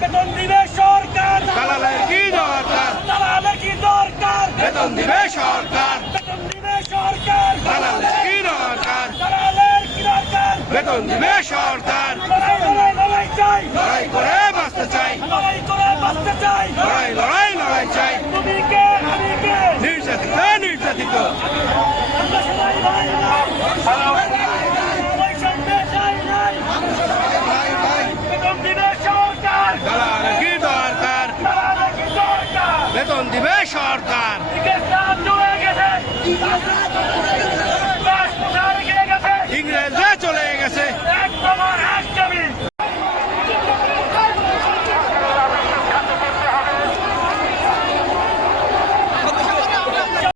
বেতন দিবে সরকার। দালালের কি দরকার দালালের কি দরকার? বেতন দিবে সরকার। বেতন দিবে সরকার। দালালের কি দরকার? দালালের কি দরকার? বেতন দিবে সরকার। লড়াই লড়াই চাই। লড়াই করে বাঁচতে চাই। লড়াই করে বাঁচতে চাই। লড়াই লড়াই লড়াই চাই। তুমি কে? বেতন দিবে সরকার। ইংরেজরা চলে গেছে।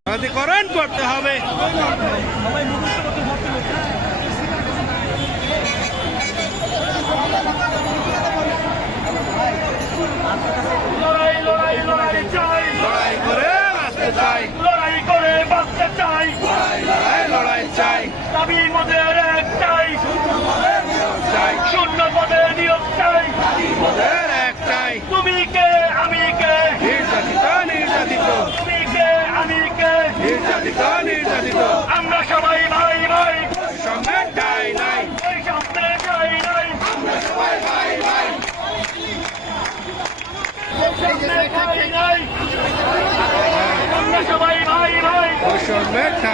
জাতীয়করণ করতে হবে লড়াই লড়াই লড়াই চাই লড়াই করে বাঁচতে চাই। লড়াই করে বাঁচতে চাই। লড়াই লড়াই চাই। দাবি মোদের একটাই। চাই। শূন্য পদে নিয়োগ চাই। ওদের একটাই। তুমি কে আমি কে? নির্যাতিত নির্যাতিত। তুমি কে আমি কে? নির্যাতিত নির্যাতিত। আমরা সবাই ভাই ভাই। সঙ্গে চাই নাই। ওই সামনে চাই নাই। নাই আমরা সবাই ভাই ভাই। সঙ্গে চাই না